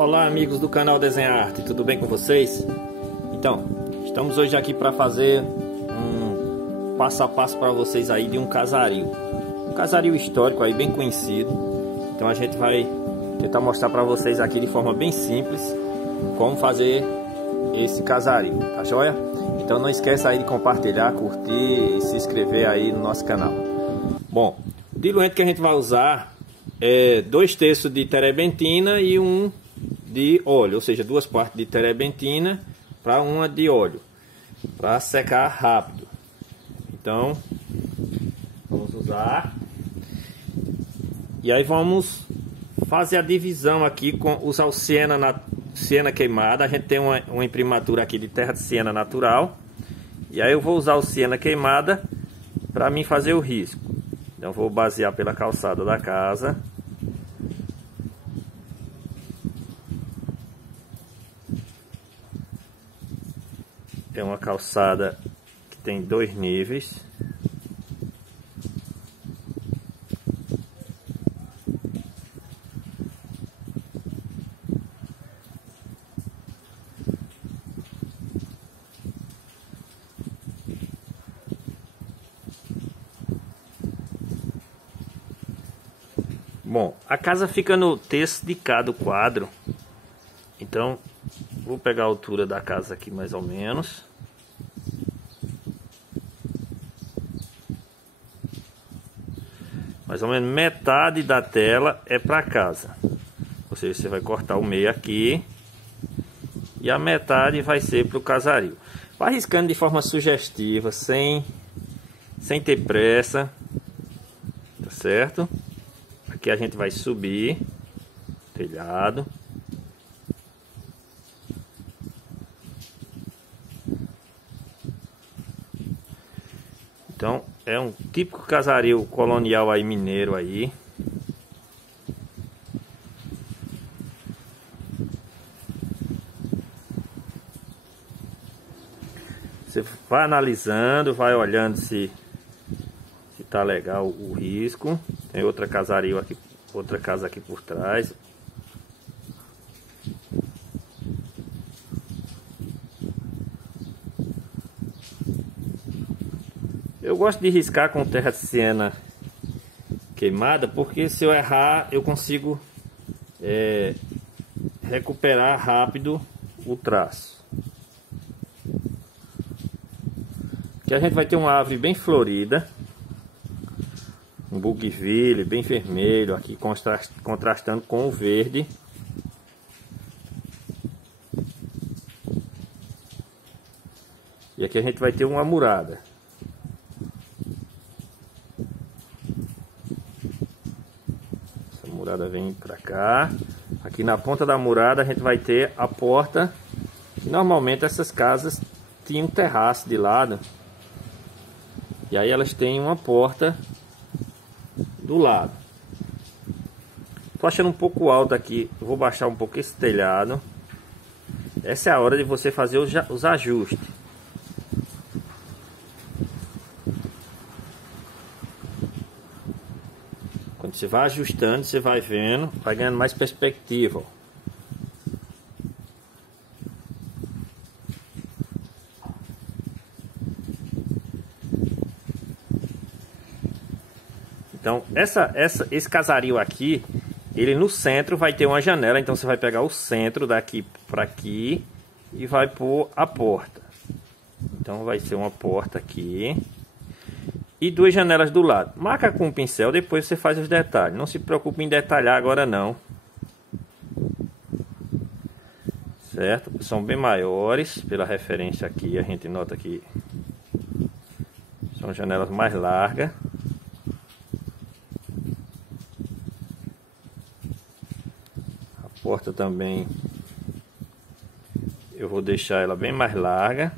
Olá amigos do canal Desenhar Arte, tudo bem com vocês? Então, estamos hoje aqui para fazer um passo a passo para vocês aí de um casario. Um casario histórico aí bem conhecido. Então a gente vai tentar mostrar para vocês aqui de forma bem simples como fazer esse casario, tá joia? Então não esqueça aí de compartilhar, curtir e se inscrever aí no nosso canal. Bom, o diluente que a gente vai usar é 2/3 de terebentina e 1 de óleo, ou seja, 2 partes de terebentina para 1 de óleo, para secar rápido. Então, vamos usar. E aí vamos fazer a divisão aqui com usar o siena queimada. A gente tem uma imprimatura aqui de terra de siena natural. E aí eu vou usar o siena queimada para mim fazer o risco. Então vou basear pela calçada da casa. É uma calçada que tem 2 níveis. Bom, a casa fica no terço de cada quadro. Então, vou pegar a altura da casa aqui mais ou menos. Mais ou menos metade da tela é para casa. Ou seja, você vai cortar o meio aqui. E a metade vai ser para o casario. Vai riscando de forma sugestiva, sem ter pressa. Tá certo? Aqui a gente vai subir o telhado. Então é um típico casario colonial aí mineiro aí. Você vai analisando, vai olhando se tá legal o risco. Tem outra casario aqui, outra casa aqui por trás. Eu gosto de riscar com terra de siena queimada, porque se eu errar eu consigo recuperar rápido o traço. Aqui a gente vai ter uma árvore bem florida, um bougainville bem vermelho aqui, contrastando com o verde. E aqui a gente vai ter uma murada. Essa murada vem para cá. Aqui na ponta da murada a gente vai ter a porta. Normalmente essas casas tinham um terraço de lado. E aí elas têm uma porta do lado. Tô achando um pouco alto aqui. Eu vou baixar um pouco esse telhado. Essa é a hora de você fazer os ajustes. Quando você vai ajustando, você vai vendo, vai ganhando mais perspectiva. Então, esse casario aqui, ele no centro vai ter uma janela. Então, você vai pegar o centro daqui para aqui e vai pôr a porta. Então, vai ser uma porta aqui e 2 janelas do lado. Marca com o pincel, depois você faz os detalhes. Não se preocupe em detalhar agora não. Certo? São bem maiores, pela referência aqui, a gente nota que são janelas mais largas. Porta também eu vou deixar ela bem mais larga,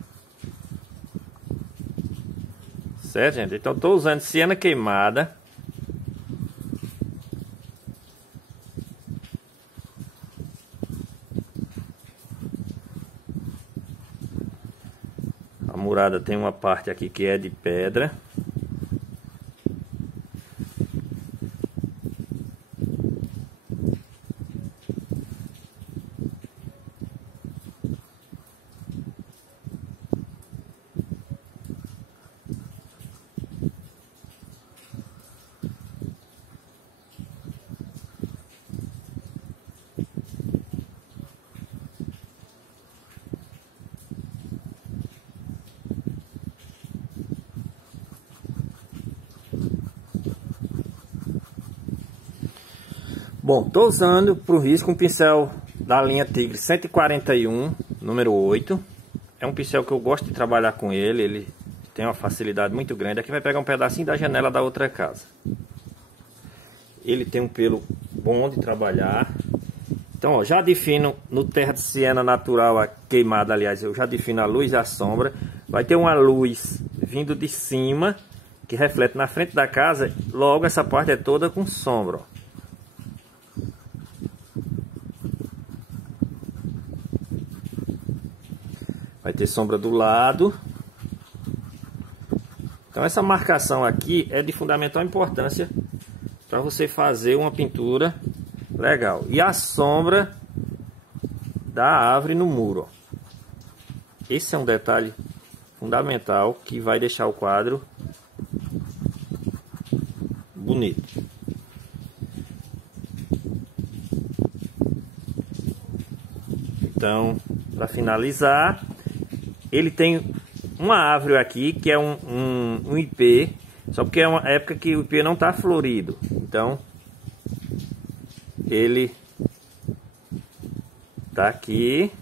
certo, gente? Então estou usando siena queimada. A murada tem uma parte aqui que é de pedra. Bom, estou usando para o risco um pincel da linha Tigre 141, número 8. É um pincel que eu gosto de trabalhar com ele, ele tem uma facilidade muito grande. Aqui vai pegar um pedacinho da janela da outra casa. Ele tem um pelo bom de trabalhar. Então, ó, já defino no terra de siena natural queimada, aliás, eu já defino a luz e a sombra. Vai ter uma luz vindo de cima, que reflete na frente da casa. Logo, essa parte é toda com sombra, ó. Vai ter sombra do lado. Então essa marcação aqui é de fundamental importância para você fazer uma pintura legal. E a sombra da árvore no muro, ó. Esse é um detalhe fundamental que vai deixar o quadro bonito. Então, para finalizar, ele tem uma árvore aqui que é um ipê, só porque é uma época que o ipê não está florido. Então, ele tá aqui,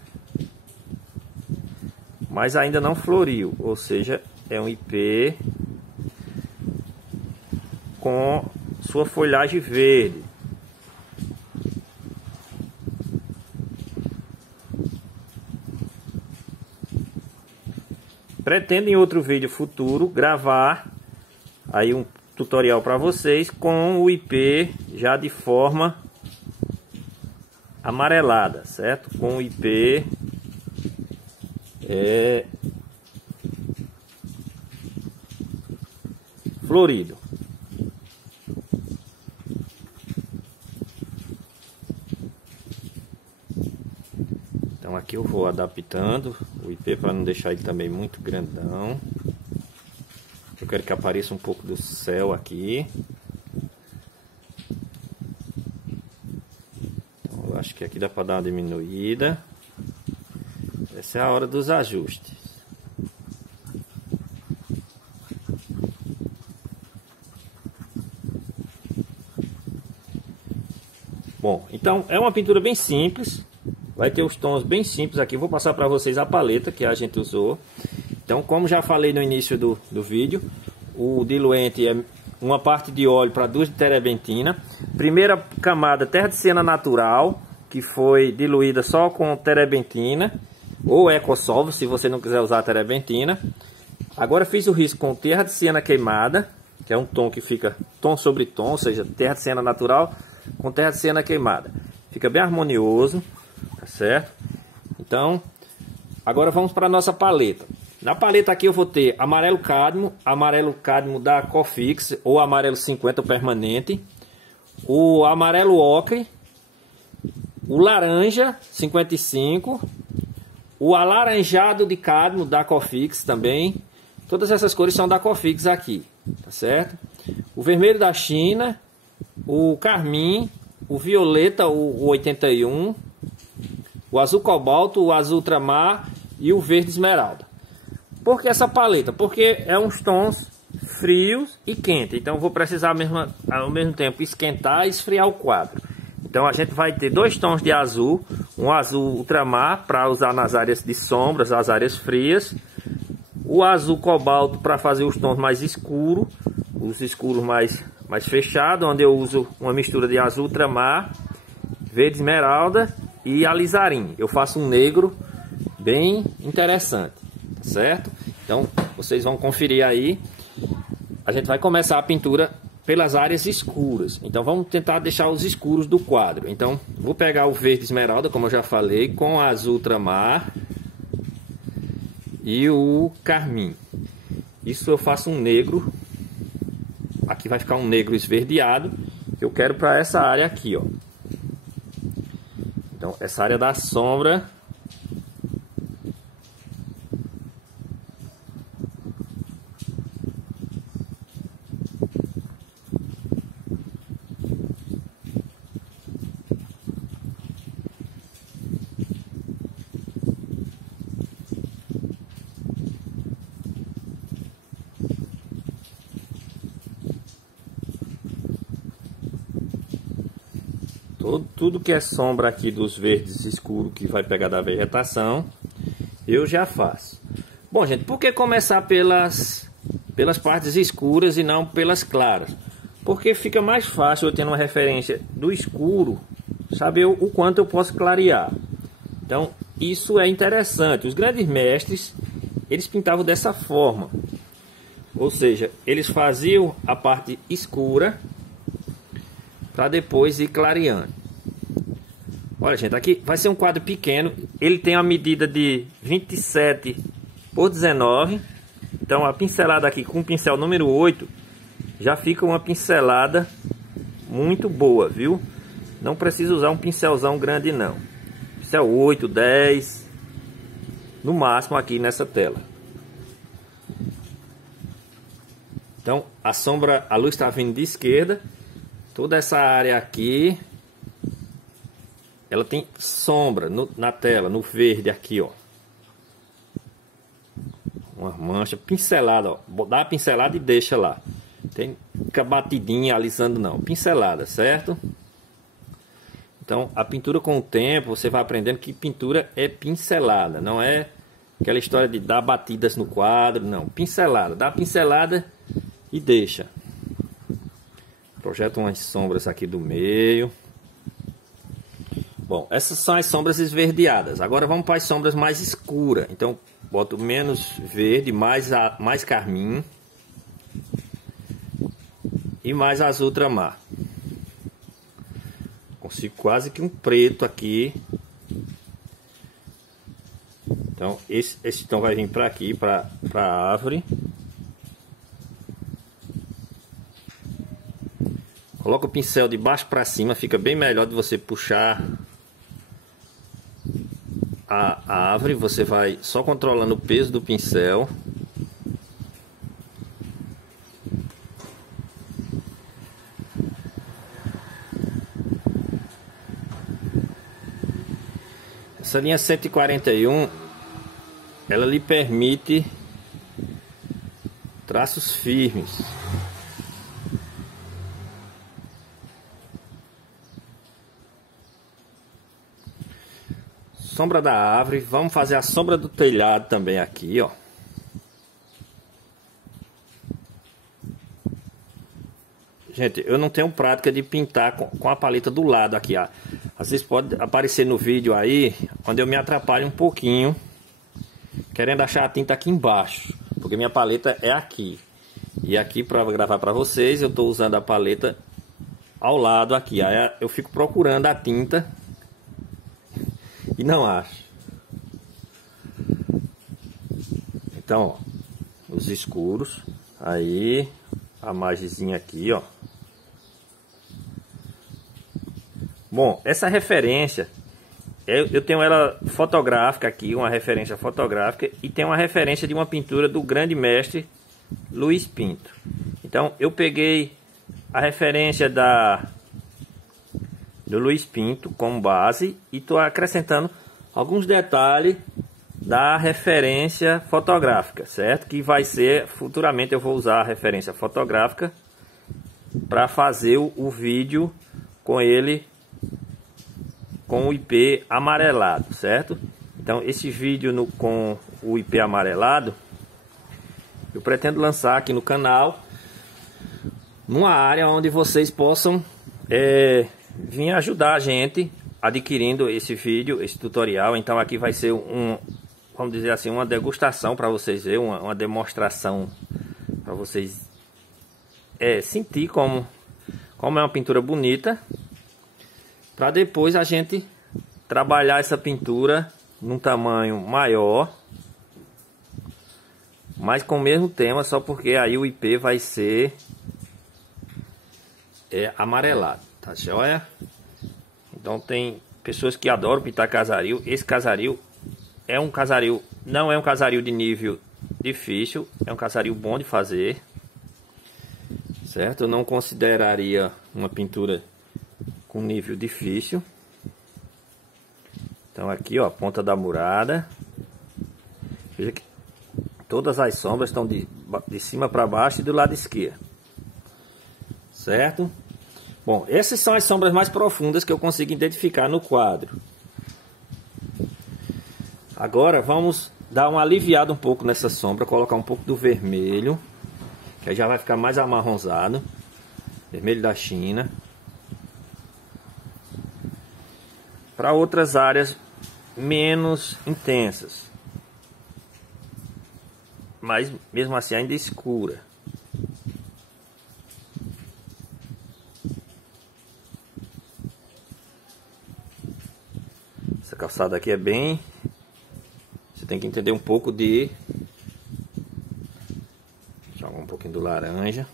mas ainda não floriu, ou seja, é um ipê com sua folhagem verde. Pretendo em outro vídeo futuro gravar aí um tutorial para vocês com o ipê já de forma amarelada, certo? Com o ipê florido. Então aqui eu vou adaptando o ipê para não deixar ele também muito grandão. Eu quero que apareça um pouco do céu aqui. Então eu acho que aqui dá para dar uma diminuída. Essa é a hora dos ajustes. Bom, então é uma pintura bem simples. Vai ter os tons bem simples aqui. Vou passar para vocês a paleta que a gente usou. Então, como já falei no início do vídeo, o diluente é uma parte de óleo para 2 de terebentina. Primeira camada, terra de siena natural, que foi diluída só com terebentina ou Ecosolve, se você não quiser usar terebentina. Agora fiz o risco com terra de siena queimada, que é um tom que fica tom sobre tom, ou seja, terra de siena natural com terra de siena queimada. Fica bem harmonioso. Tá certo? Então, agora vamos para a nossa paleta. Na paleta aqui eu vou ter amarelo cadmo da Cofix ou amarelo 50 permanente, o amarelo ocre, o laranja 55, o alaranjado de cadmo da Cofix também. Todas essas cores são da Cofix aqui, tá certo? O vermelho da China, o carmim, o violeta, o 81, o azul cobalto, o azul ultramar e o verde esmeralda. Por que essa paleta? Porque é uns tons frios e quentes. Então vou precisar ao mesmo tempo esquentar e esfriar o quadro. Então a gente vai ter 2 tons de azul. Um azul ultramar para usar nas áreas de sombras, as áreas frias. O azul cobalto para fazer os tons mais escuros. Os escuros mais fechados, onde eu uso uma mistura de azul ultramar, verde esmeralda e alizarim. Eu faço um negro bem interessante, certo? Então vocês vão conferir aí. A gente vai começar a pintura pelas áreas escuras. Então vamos tentar deixar os escuros do quadro. Então vou pegar o verde esmeralda, como eu já falei, com o azul ultramar e o carmim. Isso eu faço um negro. Aqui vai ficar um negro esverdeado que eu quero para essa área aqui, ó. Então, essa área da sombra. Tudo que é sombra aqui dos verdes escuros que vai pegar da vegetação, eu já faço. Bom, gente, por que começar pelas partes escuras e não pelas claras? Porque fica mais fácil eu tendo uma referência do escuro, saber o quanto eu posso clarear. Então, isso é interessante. Os grandes mestres, eles pintavam dessa forma. Ou seja, eles faziam a parte escura para depois ir clareando. Olha, gente, aqui vai ser um quadro pequeno. Ele tem a medida de 27 por 19. Então a pincelada aqui com o pincel número 8 já fica uma pincelada muito boa, viu? Não precisa usar um pincelzão grande não. Pincel 8, 10, no máximo aqui nessa tela. Então a sombra, a luz está vindo de esquerda. Toda essa área aqui, ela tem sombra na tela, no verde aqui, ó. Uma mancha pincelada, ó. Dá uma pincelada e deixa lá. Tem fica batidinha, alisando não. Pincelada, certo? Então, a pintura com o tempo, você vai aprendendo que pintura é pincelada. Não é aquela história de dar batidas no quadro, não. Pincelada, dá a pincelada e deixa. Projeta umas sombras aqui do meio. Bom, essas são as sombras esverdeadas. Agora vamos para as sombras mais escuras. Então, boto menos verde, mais carmim e mais azul ultramar. Consigo quase que um preto aqui. Então, esse tom vai vir para aqui, para a árvore. Coloca o pincel de baixo para cima, fica bem melhor de você puxar a árvore. Você vai só controlando o peso do pincel. Essa linha 141, ela lhe permite traços firmes. Sombra da árvore, vamos fazer a sombra do telhado também aqui, ó. Gente, eu não tenho prática de pintar com a paleta do lado aqui, ó. Às vezes pode aparecer no vídeo aí, onde eu me atrapalho um pouquinho, querendo achar a tinta aqui embaixo, porque minha paleta é aqui. E aqui para gravar para vocês, eu estou usando a paleta ao lado aqui. Aí eu fico procurando a tinta e não acho. Então, ó, os escuros, aí a margenzinha aqui, ó. Bom, essa referência, eu tenho ela fotográfica aqui, uma referência fotográfica, e tem uma referência de uma pintura do grande mestre Luiz Pinto. Então, eu peguei a referência do Luiz Pinto como base e estou acrescentando alguns detalhes da referência fotográfica, certo? Que vai ser, futuramente eu vou usar a referência fotográfica para fazer o vídeo com ele, com o IP amarelado, certo? Então esse vídeo com o IP amarelado, eu pretendo lançar aqui no canal, numa área onde vocês possam vir ajudar a gente adquirindo esse vídeo, esse tutorial. Então aqui vai ser vamos dizer assim, uma degustação para vocês verem, uma demonstração para vocês sentir como é uma pintura bonita, para depois a gente trabalhar essa pintura num tamanho maior, mas com o mesmo tema, só porque aí o IP vai ser amarelado, tá joia? Então tem pessoas que adoram pintar casaril. Esse casaril é um casaril, não é um casaril de nível difícil, é um casaril bom de fazer, certo? Eu não consideraria uma pintura com nível difícil. Então aqui, ó, a ponta da murada. Veja que todas as sombras estão de cima para baixo e do lado esquerdo, certo? Bom, essas são as sombras mais profundas que eu consigo identificar no quadro. Agora vamos dar uma aliviada um pouco nessa sombra, colocar um pouco do vermelho, que aí já vai ficar mais amarronzado. Vermelho da China. Para outras áreas menos intensas, mas mesmo assim ainda escura. Essa calçada aqui é bem... Você tem que entender um pouco de... Joga um pouquinho do laranja.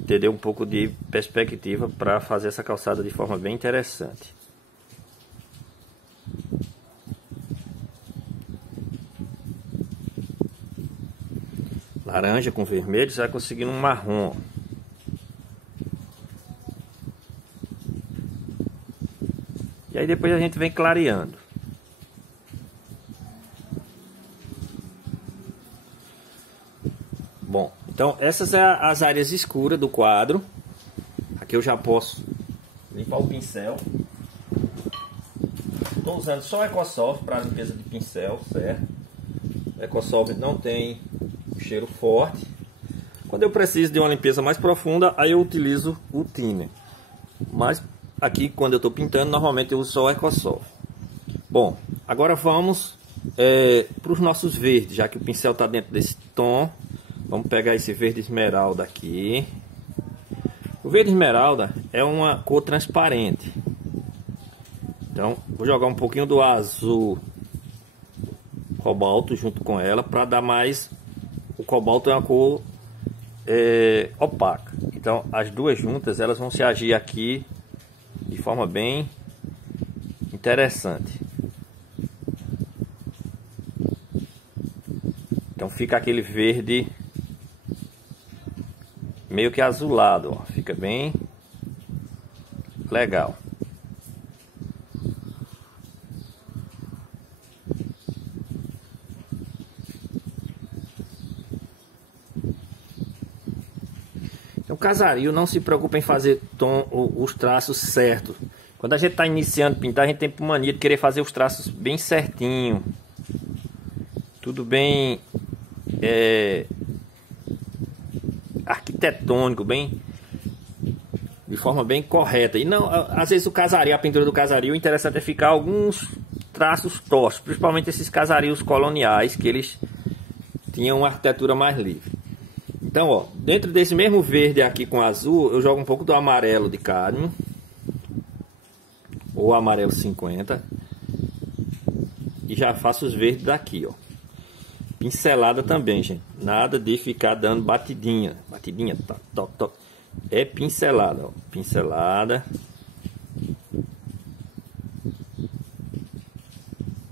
Entender um pouco de perspectiva para fazer essa calçada de forma bem interessante. Laranja com vermelho, você vai conseguir um marrom. E aí depois a gente vem clareando. Bom, então essas são as áreas escuras do quadro. Aqui eu já posso limpar o pincel. Estou usando só EcoSolve para limpeza de pincel, certo? O EcoSolve não tem cheiro forte. Quando eu preciso de uma limpeza mais profunda, aí eu utilizo o Thinner. Mas aqui, quando eu estou pintando, normalmente eu uso só o EcoSolve. Bom, agora vamos para os nossos verdes, já que o pincel está dentro desse tom. Vamos pegar esse verde esmeralda aqui. O verde esmeralda é uma cor transparente. Então, vou jogar um pouquinho do azul cobalto junto com ela para dar mais... O cobalto é uma cor opaca. Então, as duas juntas, elas vão se agir aqui de forma bem interessante. Então, fica aquele verde meio que azulado, ó. Fica bem legal. Então, casario, não se preocupe em fazer os traços certos. Quando a gente está iniciando a pintar, a gente tem mania de querer fazer os traços bem certinho. Tudo bem arquitetônico, bem de forma bem correta. E não, às vezes o casario, a pintura do casario, o interessante é ficar alguns traços tortos, principalmente esses casarios coloniais, que eles tinham uma arquitetura mais livre. Então, ó, dentro desse mesmo verde aqui com azul, eu jogo um pouco do amarelo de cádmio, ou amarelo 50, e já faço os verdes daqui, ó. Pincelada também, gente. Nada de ficar dando batidinha. Batidinha, toc, toc, toc. É pincelada, ó. Pincelada.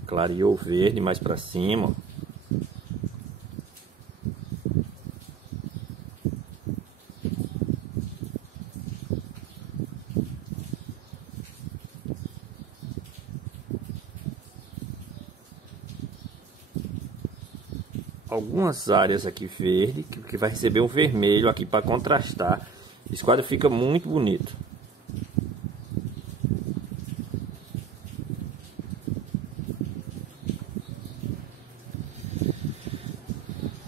Clareou o verde mais pra cima, ó. Algumas áreas aqui verde, que vai receber um vermelho aqui para contrastar. Esse quadro fica muito bonito.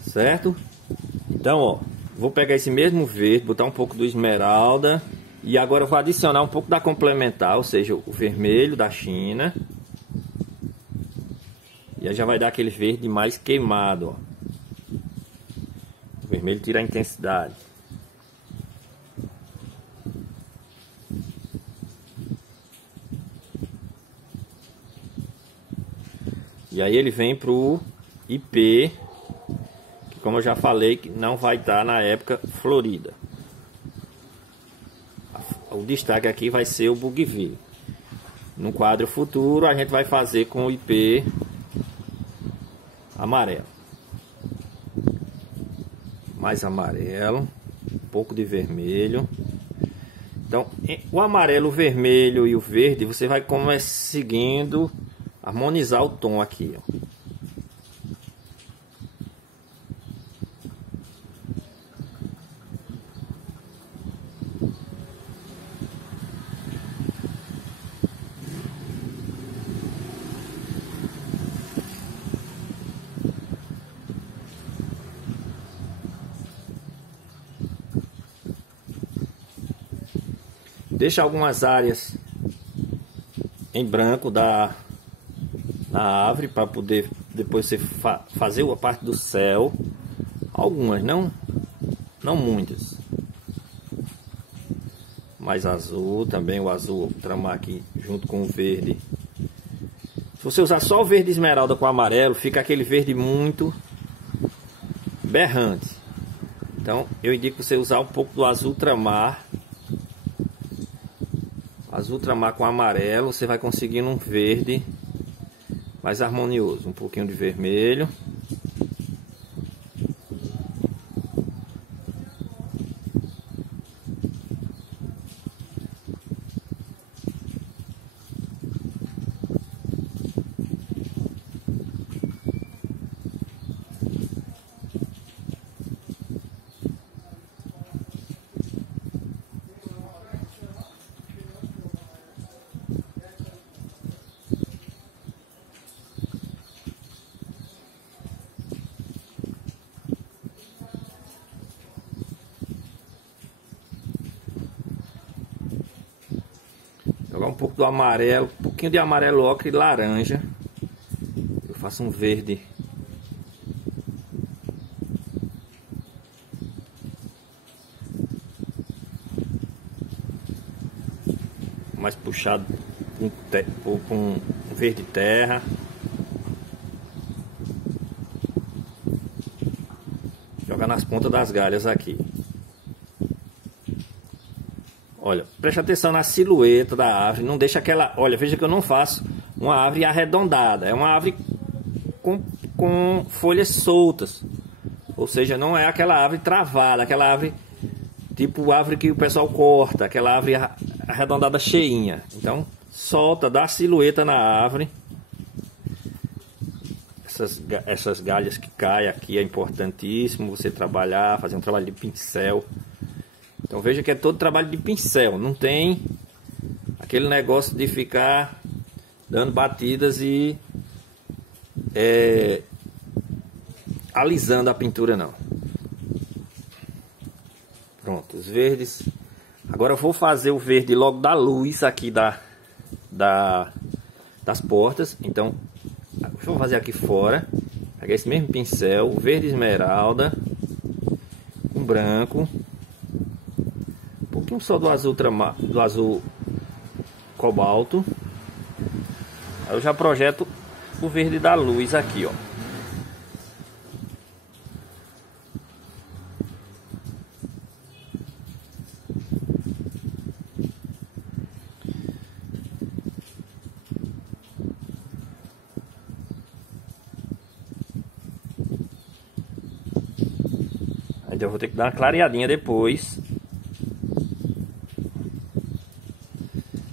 Certo? Então, ó, vou pegar esse mesmo verde, botar um pouco do esmeralda e agora eu vou adicionar um pouco da complementar, ou seja, o vermelho da China. E aí já vai dar aquele verde mais queimado, ó. O vermelho tira a intensidade. E aí ele vem pro IP, que como eu já falei, que não vai estar na época florida. O destaque aqui vai ser o Bougainville. No quadro futuro a gente vai fazer com o IP amarelo. Mais amarelo, um pouco de vermelho. Então, o amarelo, o vermelho e o verde, você vai conseguindo harmonizar o tom aqui, ó. Deixa algumas áreas em branco na árvore para poder depois você fazer a parte do céu. Algumas, não muitas. Mais azul também, o azul tramar aqui junto com o verde. Se você usar só o verde esmeralda com o amarelo, fica aquele verde muito berrante. Então eu indico você usar um pouco do azul tramar. Azul tramar com amarelo, você vai conseguindo um verde mais harmonioso. Um pouquinho de vermelho. Jogar um pouco do amarelo, um pouquinho de amarelo ocre e laranja. Eu faço um verde mais puxado com um verde terra. Jogar nas pontas das galhas aqui. Olha, preste atenção na silhueta da árvore, não deixa aquela... Olha, veja que eu não faço uma árvore arredondada, é uma árvore com folhas soltas. Ou seja, não é aquela árvore travada, aquela árvore tipo árvore que o pessoal corta, aquela árvore arredondada cheinha. Então, solta, dá silhueta na árvore. Essas galhas que caem aqui é importantíssimo você trabalhar, fazer um trabalho de pincel. Então veja que é todo trabalho de pincel, não tem aquele negócio de ficar dando batidas e alisando a pintura não. Pronto, os verdes. Agora eu vou fazer o verde logo da luz aqui das portas. Então vou fazer aqui fora. Pegar esse mesmo pincel, verde esmeralda, com branco. Um só do azul cobalto. Aí eu já projeto o verde da luz aqui, ó. Aí eu vou ter que dar uma clareadinha depois.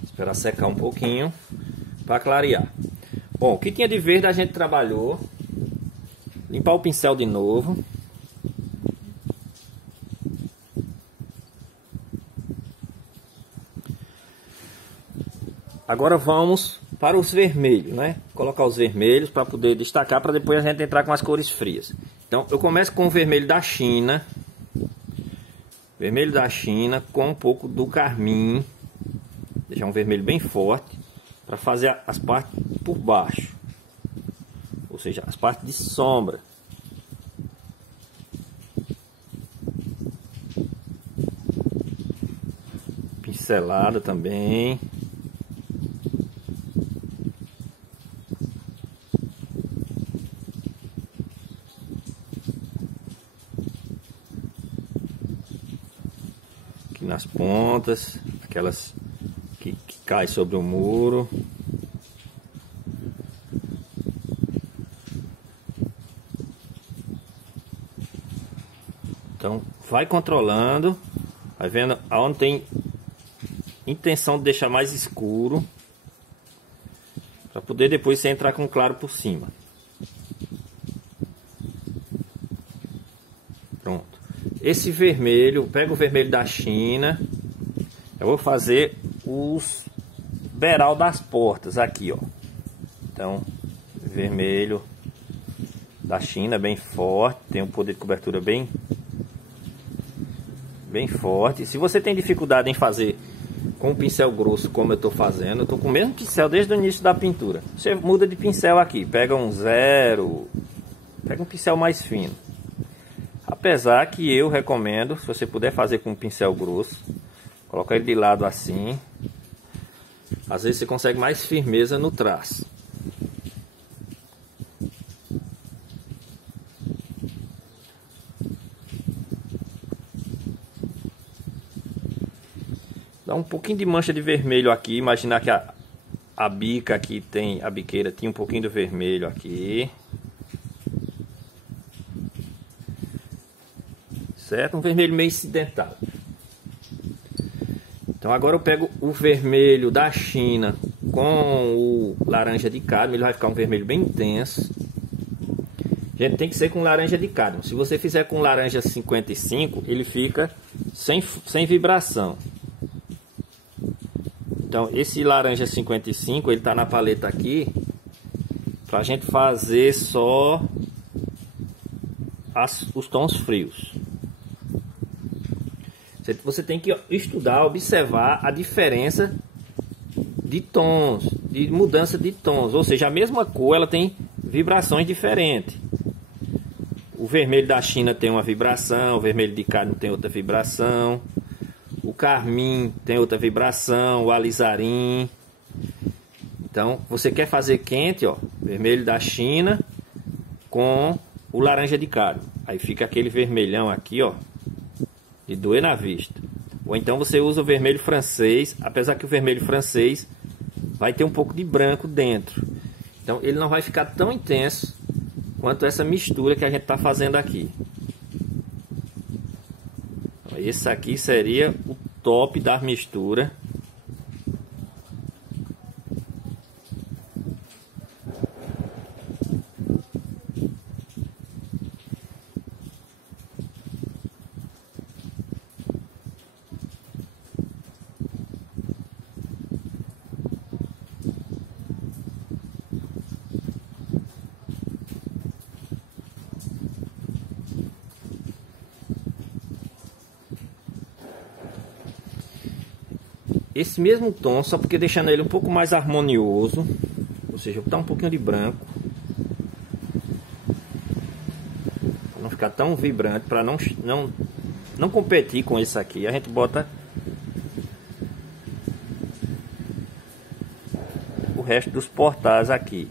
Esperar secar um pouquinho para clarear. Bom, o que tinha de verde a gente trabalhou. Limpar o pincel de novo. Agora vamos para os vermelhos, né? Colocar os vermelhos para poder destacar, para depois a gente entrar com as cores frias. Então eu começo com o vermelho da China. Vermelho da China com um pouco do carmim. Deixar um vermelho bem forte para fazer as partes por baixo, ou seja, as partes de sombra. Pincelada também. Aqui nas pontas, aquelas que cai sobre o muro. Então vai controlando, vai vendo aonde tem intenção de deixar mais escuro, para poder depois você entrar com claro por cima. Pronto. Esse vermelho, pega o vermelho da China. Eu vou fazer os beiral das portas aqui, ó. Então, vermelho da China bem forte, tem um poder de cobertura bem forte. Se você tem dificuldade em fazer com o pincel grosso, como eu estou fazendo. Eu estou com o mesmo pincel desde o início da pintura. Você muda de pincel aqui, pega um 0, pega um pincel mais fino. Apesar que eu recomendo, se você puder fazer com um pincel grosso, coloca ele de lado assim. Às vezes você consegue mais firmeza no traço. Dá um pouquinho de mancha de vermelho aqui. Imaginar que a bica aqui tem, a biqueira tinha um pouquinho de vermelho aqui. Certo? Um vermelho meio acidentado. Então agora eu pego o vermelho da China com o laranja de cádmio. Ele vai ficar um vermelho bem intenso. Gente, tem que ser com laranja de cádmio. Se você fizer com laranja 55, ele fica sem vibração. Então esse laranja 55, ele tá na paleta aqui pra gente fazer só os tons frios. Você tem que estudar, observar a diferença de tons, de mudança de tons. Ou seja, a mesma cor ela tem vibrações diferentes. O vermelho da China tem uma vibração, o vermelho de cádmio tem outra vibração. O carmim tem outra vibração, o alizarim. Então, você quer fazer quente, ó, vermelho da China com o laranja de cádmio. Aí fica aquele vermelhão aqui, ó, de doer na vista. Ou então você usa o vermelho francês, apesar que o vermelho francês vai ter um pouco de branco dentro. Então, ele não vai ficar tão intenso quanto essa mistura que a gente está fazendo aqui. Esse aqui seria o top da mistura. Esse mesmo tom, só porque deixando ele um pouco mais harmonioso, ou seja, botar um pouquinho de branco, para não ficar tão vibrante, para não competir com esse aqui, a gente bota o resto dos portais aqui.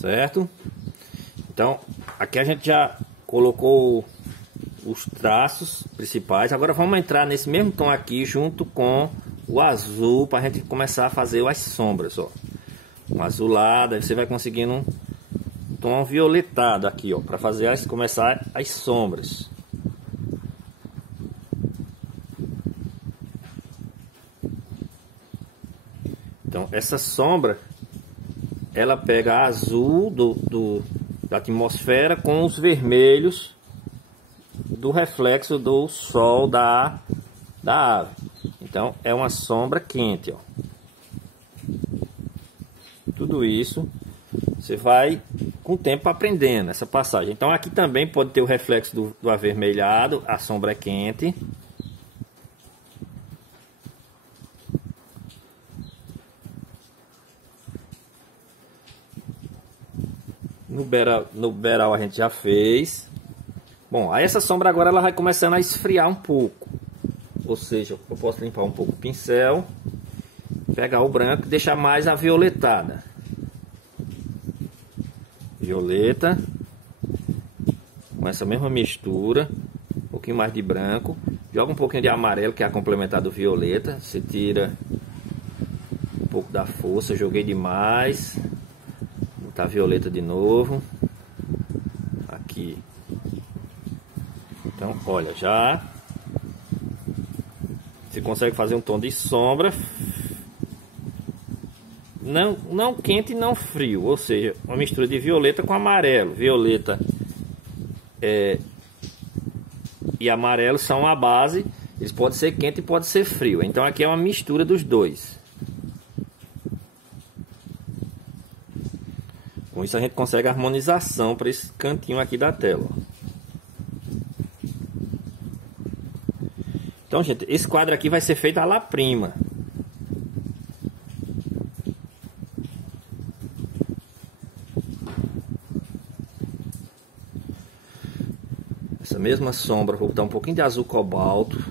Certo? Então, aqui a gente já colocou os traços principais. Agora vamos entrar nesse mesmo tom aqui junto com o azul para a gente começar a fazer as sombras, ó. Um azulado, aí você vai conseguindo um tom violetado aqui, ó, para fazer começar as sombras. Então, essa sombra ela pega azul da atmosfera com os vermelhos do reflexo do sol da ave. Então é uma sombra quente, ó. Tudo isso você vai com o tempo aprendendo essa passagem. Então aqui também pode ter o reflexo do avermelhado, a sombra é quente. No beral a gente já fez. Bom, aí essa sombra agora ela vai começando a esfriar um pouco. Ou seja, eu posso limpar um pouco o pincel, pegar o branco e deixar mais avioletada. Violeta. Com essa mesma mistura. Um pouquinho mais de branco. Joga um pouquinho de amarelo, que é a complementar do violeta. Você tira um pouco da força. Joguei demais. Tá violeta de novo. aqui. Então, olha, já você consegue fazer um tom de sombra, não quente e não frio, ou seja, uma mistura de violeta com amarelo. Violeta e amarelo são a base, eles podem ser quente e pode ser frio. Então aqui é uma mistura dos dois. Com isso a gente consegue a harmonização para esse cantinho aqui da tela. Então, gente, esse quadro aqui vai ser feito à la prima. Essa mesma sombra, vou botar um pouquinho de azul cobalto.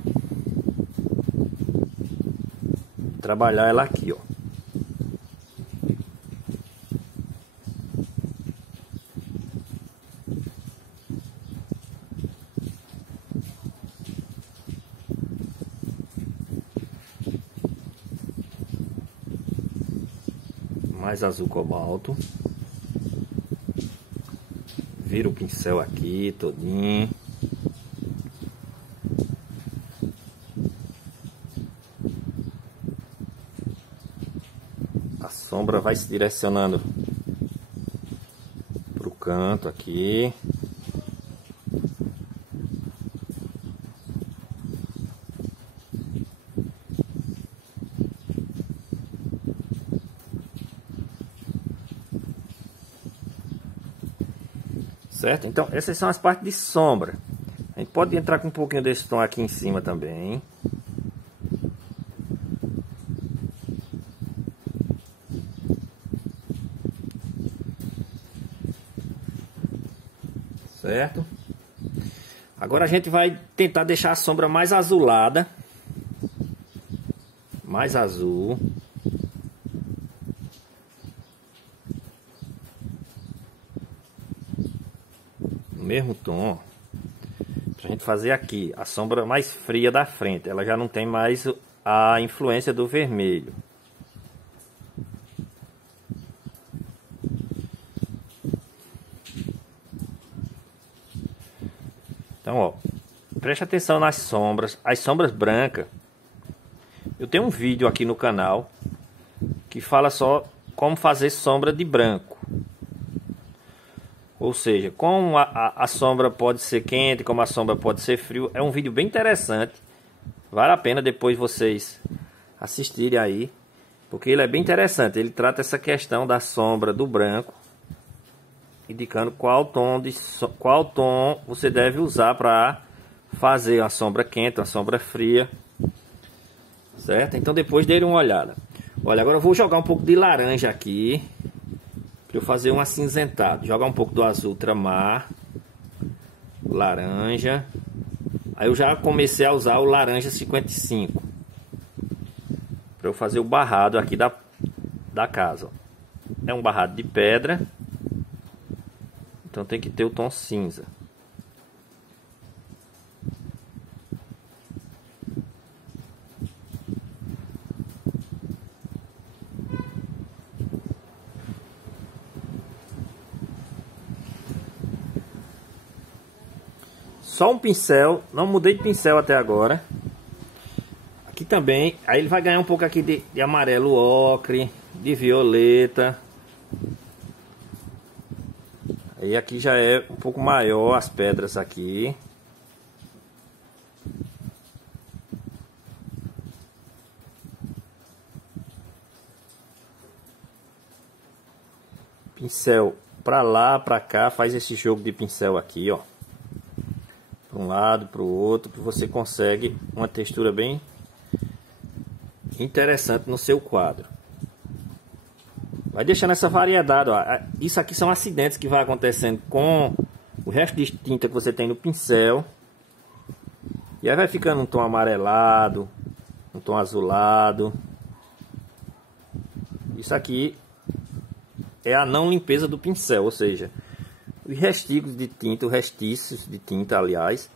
Trabalhar ela aqui, ó. Mais azul cobalto. Vira o pincel aqui todinho. A sombra vai se direcionando para o canto aqui. Certo? Então essas são as partes de sombra. A gente pode entrar com um pouquinho desse tom aqui em cima também. Certo? Agora a gente vai tentar deixar a sombra mais azulada. Mais azul. Mesmo tom, pra gente fazer aqui a sombra mais fria da frente. Ela já não tem mais a influência do vermelho. Então, ó, preste atenção nas sombras. As sombras brancas, eu tenho um vídeo aqui no canal que fala só como fazer sombra de branco. Ou seja, como a sombra pode ser quente, como a sombra pode ser frio. É um vídeo bem interessante. Vale a pena depois vocês assistirem aí. Porque ele é bem interessante. Ele trata essa questão da sombra do branco. Indicando qual tom você deve usar para fazer uma sombra quente, uma sombra fria. Certo? Então depois dê uma olhada. Olha, agora eu vou jogar um pouco de laranja aqui. Para eu fazer um acinzentado. Jogar um pouco do azul ultramar. Laranja. Aí eu já comecei a usar o laranja 55. Para eu fazer o barrado aqui da casa. É um barrado de pedra. Então tem que ter o tom cinza. Só um pincel, não mudei de pincel até agora. Aqui também, aí ele vai ganhar um pouco aqui de amarelo ocre, de violeta. Aí aqui já é um pouco maior as pedras aqui. Pincel pra lá, pra cá, faz esse jogo de pincel aqui, ó. Para um lado, para o outro, que você consegue uma textura bem interessante no seu quadro. Vai deixando essa variedade, ó. Isso aqui são acidentes que vai acontecendo com o resto de tinta que você tem no pincel. E aí vai ficando um tom amarelado, um tom azulado. Isso aqui é a não limpeza do pincel, ou seja, os restícios de tinta, os restícios de tinta, aliás,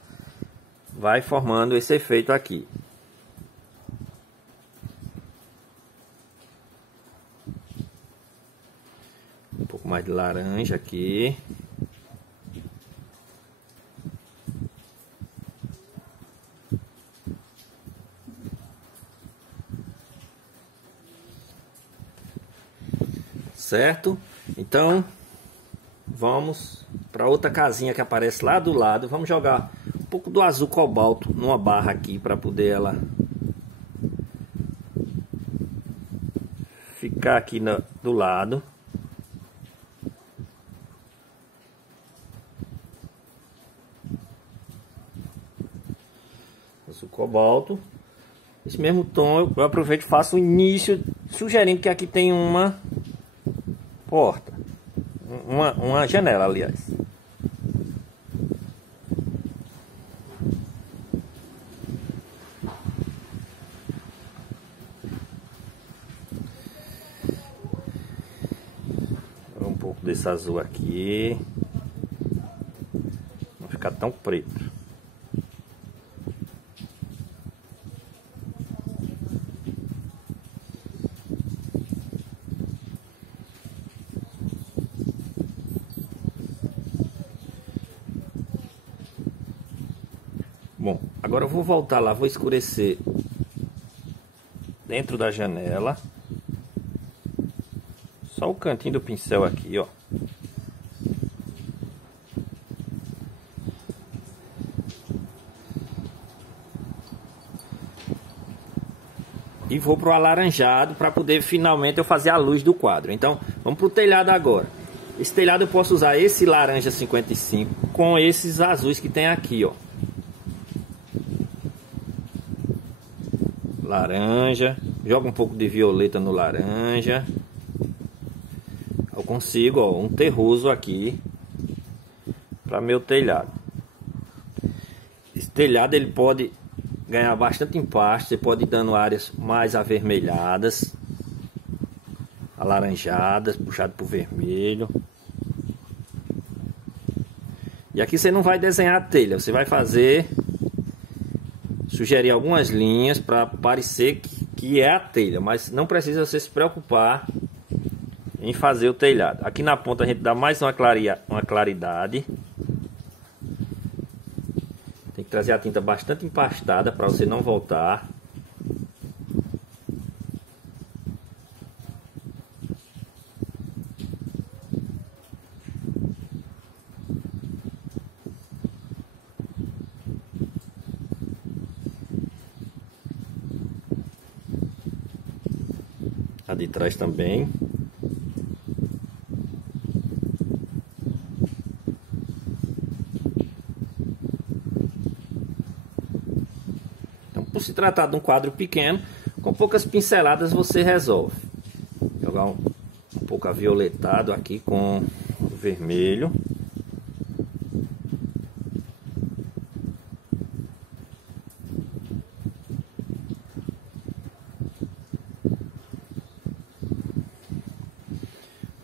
vai formando esse efeito aqui. Um pouco mais de laranja aqui. certo? Então vamos para outra casinha que aparece lá do lado. Vamos jogar um pouco do azul cobalto numa barra aqui para poder ela ficar aqui do lado. Azul cobalto. Esse mesmo tom eu aproveito e faço o início, sugerindo que aqui tem uma porta, uma janela, aliás. Um pouco desse azul aqui, não ficar tão preto. Bom, agora eu vou voltar lá, vou escurecer dentro da janela. Só o cantinho do pincel aqui, ó. E vou pro alaranjado para poder finalmente eu fazer a luz do quadro. Então, vamos pro telhado agora. Esse telhado eu posso usar esse laranja 55 com esses azuis que tem aqui, ó. Laranja, joga um pouco de violeta no laranja. Eu consigo, ó, um terroso aqui para meu telhado. Esse telhado ele pode ganhar bastante empaste, você pode ir dando áreas mais avermelhadas, alaranjadas, puxado para o vermelho. E aqui você não vai desenhar a telha, você vai fazer, sugerir algumas linhas para parecer que é a telha, mas não precisa você se preocupar em fazer o telhado. Aqui na ponta a gente dá mais uma claridade. Tem que trazer a tinta bastante empastada para você não voltar. A de trás também. Então, por se tratar de um quadro pequeno, com poucas pinceladas você resolve. Jogar um pouco avioletado aqui com o vermelho.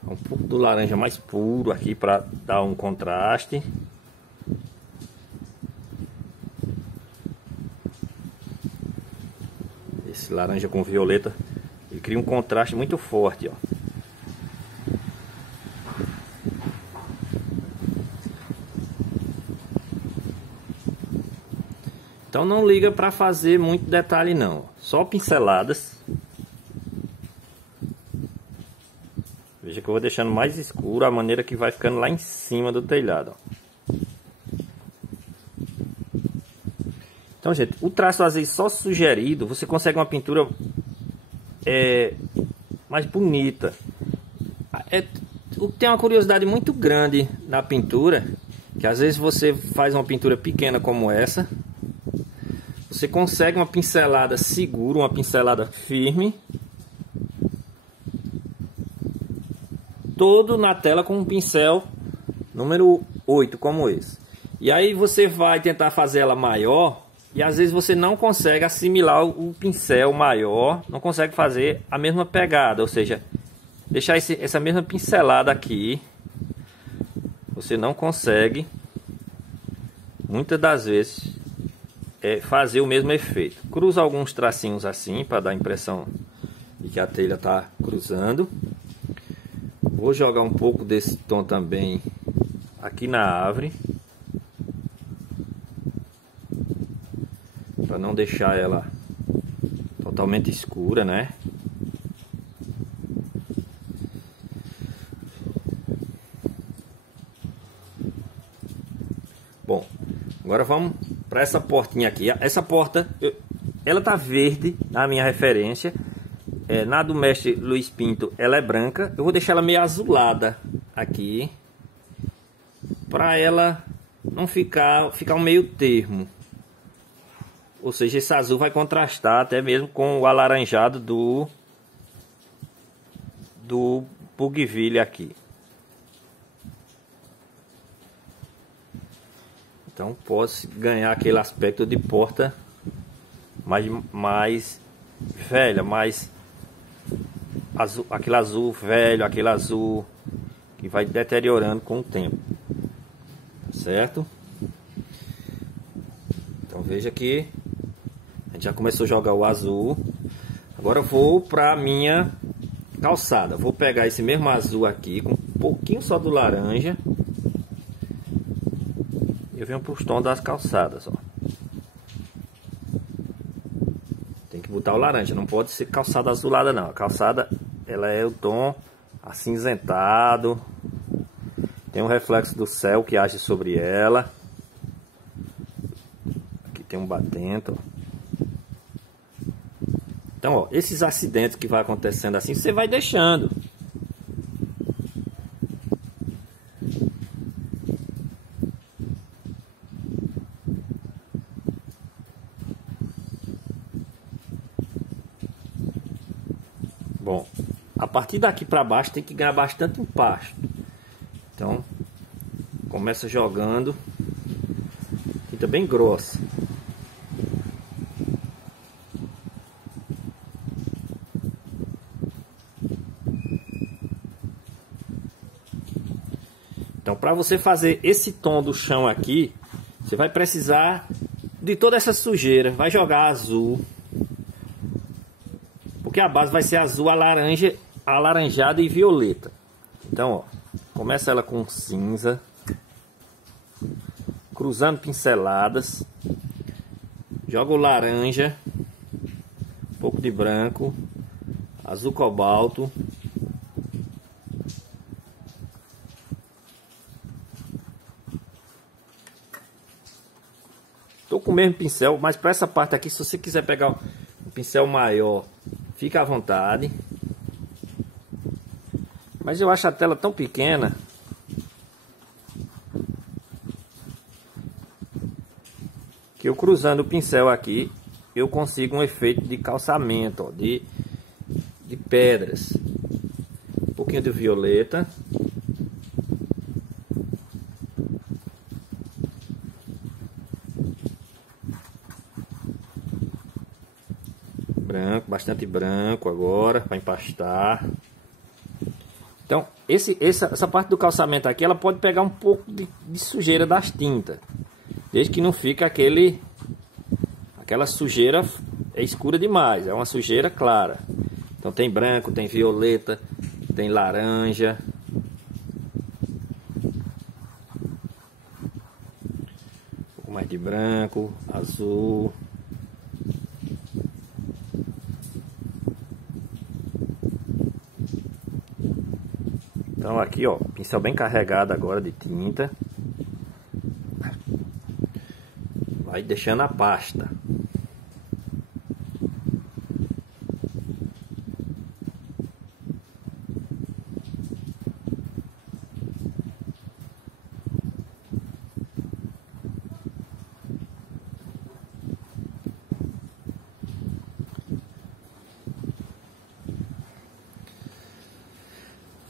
Um pouco do laranja mais puro aqui para dar um contraste. Esse laranja com violeta, ele cria um contraste muito forte, ó. Então não liga para fazer muito detalhe não, só pinceladas. Veja que eu vou deixando mais escuro a maneira que vai ficando lá em cima do telhado, ó. Então, gente, o traço às vezes só sugerido, você consegue uma pintura mais bonita. Tem uma curiosidade muito grande na pintura, que às vezes você faz uma pintura pequena como essa, você consegue uma pincelada segura, uma pincelada firme, todo na tela com um pincel número 8 como esse. E aí você vai tentar fazer ela maior e às vezes você não consegue assimilar o pincel maior, não consegue fazer a mesma pegada, ou seja, deixar essa mesma pincelada aqui, você não consegue muitas das vezes fazer o mesmo efeito. Cruza alguns tracinhos assim para dar a impressão de que a telha está cruzando. Vou jogar um pouco desse tom também aqui na árvore, para não deixar ela totalmente escura, né? Agora vamos para essa portinha aqui. Essa porta, ela tá verde na minha referência. Na do mestre Luiz Pinto, ela é branca. Eu vou deixar ela meio azulada aqui, para ela não ficar um meio termo. Ou seja, esse azul vai contrastar até mesmo com o alaranjado do bougainville aqui. Então posso ganhar aquele aspecto de porta mais velha, mais azul, aquele azul velho, aquele azul que vai deteriorando com o tempo, certo? Então veja que a gente já começou a jogar o azul. Agora eu vou para minha calçada. Vou pegar esse mesmo azul aqui com um pouquinho só do laranja. Eu venho para os tons das calçadas, ó. Tem que botar o laranja, não pode ser calçada azulada não. A calçada, ela é o tom acinzentado. Tem um reflexo do céu que age sobre ela. Aqui tem um batento, ó. Então, ó, esses acidentes que vai acontecendo assim, você vai deixando. Bom, a partir daqui para baixo tem que ganhar bastante empasto. Então, começa jogando tinta bem grossa. Então, para você fazer esse tom do chão aqui, você vai precisar de toda essa sujeira. Vai jogar azul, porque a base vai ser azul, alaranjada e violeta. Então, ó, começa ela com cinza, cruzando pinceladas, joga o laranja, um pouco de branco, azul cobalto, estou com o mesmo pincel, mas para essa parte aqui, se você quiser pegar um pincel maior, fica à vontade. Mas eu acho a tela tão pequena que eu cruzando o pincel aqui, eu consigo um efeito de calçamento, ó, de pedras. Um pouquinho de violeta. Branco, bastante branco agora para empastar. Então, essa parte do calçamento aqui, ela pode pegar um pouco de sujeira das tintas, desde que não fique aquela sujeira escura demais, é uma sujeira clara. Então tem branco, tem violeta, tem laranja. Um pouco mais de branco, azul. Então aqui, ó, pincel bem carregado agora de tinta. Vai deixando a pasta.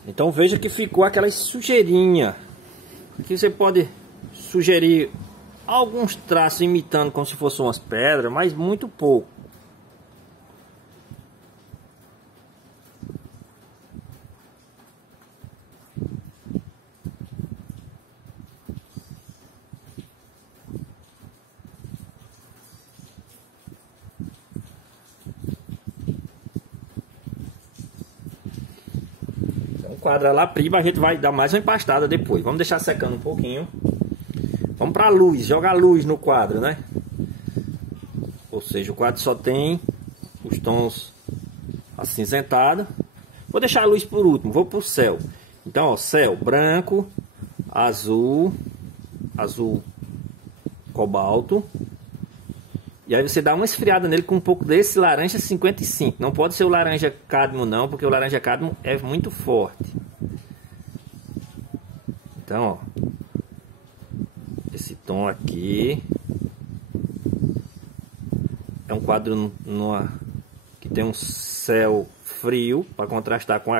Então veja que ficou aquela sujeirinha. Aqui você pode sugerir alguns traços imitando como se fossem umas pedras, mas muito pouco. Quadra lá, prima, a gente vai dar mais uma empastada depois. Vamos deixar secando um pouquinho. Vamos para a luz, jogar luz no quadro, né? Ou seja, o quadro só tem os tons acinzentados. Vou deixar a luz por último, vou para o céu. Então, ó, céu branco, azul, azul cobalto. E aí você dá uma esfriada nele com um pouco desse laranja 55. Não pode ser o laranja cádmio não, porque o laranja cádmio é muito forte. Então, ó, esse tom aqui é um quadro que tem um céu frio para contrastar com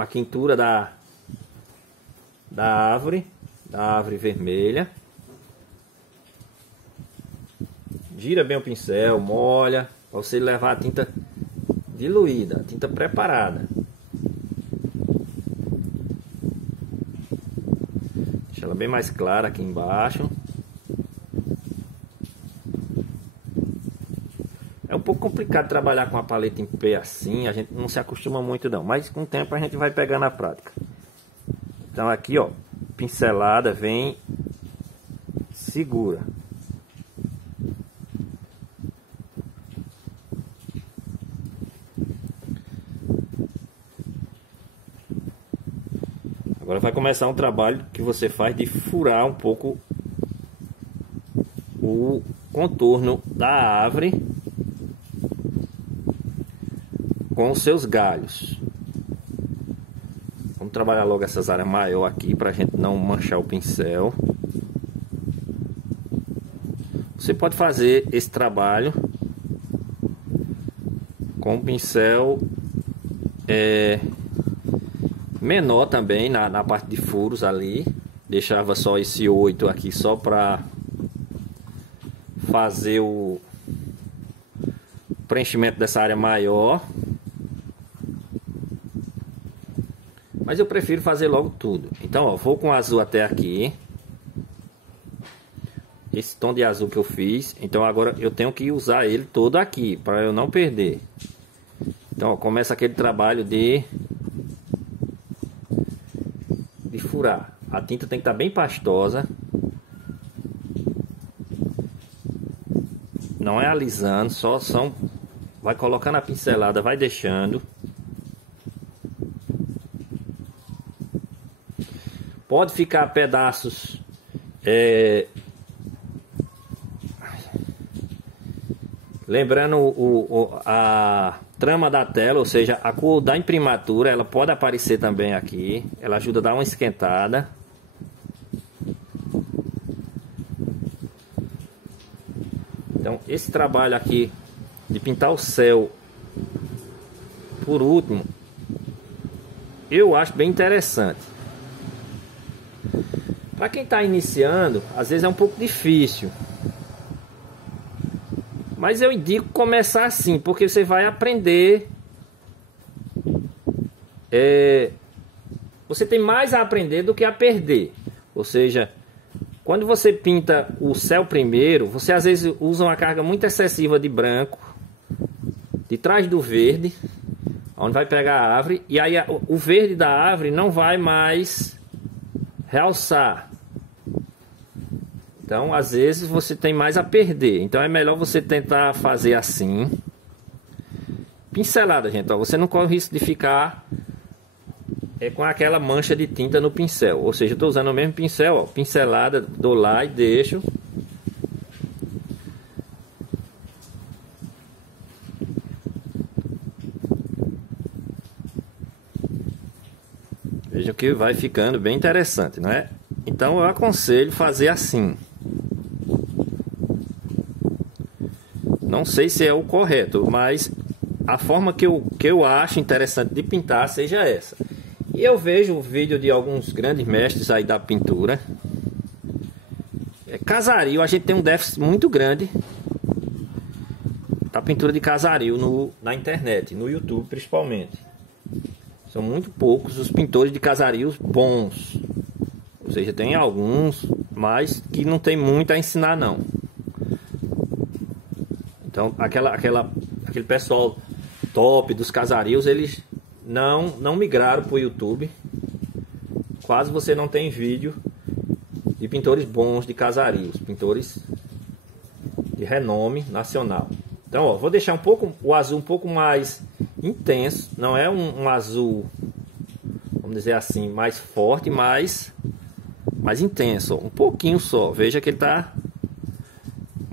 a quintura da árvore vermelha. Gira bem o pincel, molha, para você levar a tinta diluída, a tinta preparada. Deixa ela bem mais clara aqui embaixo. É um pouco complicado trabalhar com a paleta em pé assim, a gente não se acostuma muito não, mas com o tempo a gente vai pegar na prática. Então aqui, ó, pincelada, vem, segura. Agora vai começar um trabalho que você faz de furar um pouco o contorno da árvore com os seus galhos. Vamos trabalhar logo essas áreas maior aqui para a gente não manchar o pincel. Você pode fazer esse trabalho com um pincel menor também na parte de furos ali. Deixava só esse 8 aqui só para fazer o preenchimento dessa área maior. Mas eu prefiro fazer logo tudo. Então, ó, vou com azul até aqui. Esse tom de azul que eu fiz. Então agora eu tenho que usar ele todo aqui para eu não perder. Então, ó, começa aquele trabalho de furar. A tinta tem que estar bem pastosa. Não é alisando, vai colocando a pincelada, vai deixando. Pode ficar pedaços lembrando a trama da tela, ou seja, a cor da imprimatura, ela pode aparecer também aqui. Ela ajuda a dar uma esquentada. Então, esse trabalho aqui de pintar o céu por último, eu acho bem interessante. Para quem está iniciando, às vezes é um pouco difícil. Mas eu indico começar assim, porque você vai aprender. Você tem mais a aprender do que a perder. Ou seja, quando você pinta o céu primeiro, você às vezes usa uma carga muito excessiva de branco, de trás do verde, onde vai pegar a árvore, e aí o verde da árvore não vai mais realçar. Então, às vezes, você tem mais a perder. Então, é melhor você tentar fazer assim. Pincelada, gente. Ó, você não corre o risco de ficar com aquela mancha de tinta no pincel. Ou seja, eu estou usando o mesmo pincel. Ó, pincelada, dou lá e deixo. Veja que vai ficando bem interessante, não é? Então, eu aconselho fazer assim. Não sei se é o correto, mas a forma que eu acho interessante de pintar seja essa. E eu vejo o vídeo de alguns grandes mestres aí da pintura. Casario, a gente tem um déficit muito grande da pintura de casario na internet, no YouTube principalmente. São muito poucos os pintores de casarios bons. Ou seja, tem alguns, mas que não tem muito a ensinar não. Então, aquele pessoal top dos casarios, eles não migraram para o YouTube. Quase você não tem vídeo de pintores bons de casarios, pintores de renome nacional. Então, ó, vou deixar o azul um pouco mais intenso. Não é um azul, vamos dizer assim, mais forte, mais intenso. Ó, um pouquinho só. Veja que ele está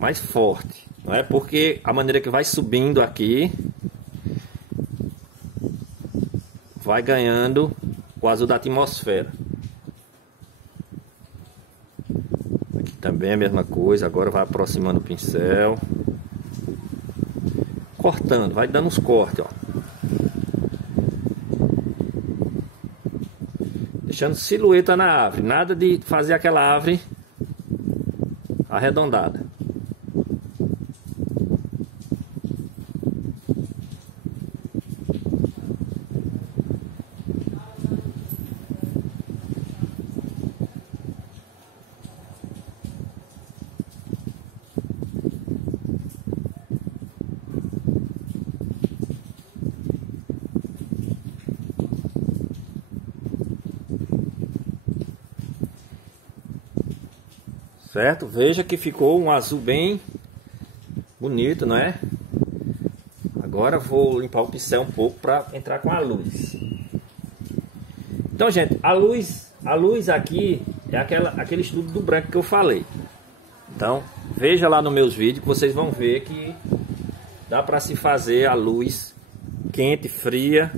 mais forte, não é? Porque a maneira que vai subindo aqui vai ganhando o azul da atmosfera. Aqui também é a mesma coisa. Agora vai aproximando o pincel, cortando, vai dando uns cortes, ó, deixando silhueta na árvore. Nada de fazer aquela árvore arredondada. Certo? Veja que ficou um azul bem bonito, não é? Agora vou limpar o pincel um pouco para entrar com a luz. Então, gente, a luz aqui é aquele estudo do branco que eu falei. Então, veja lá nos meus vídeos que vocês vão ver que dá para se fazer a luz quente, fria.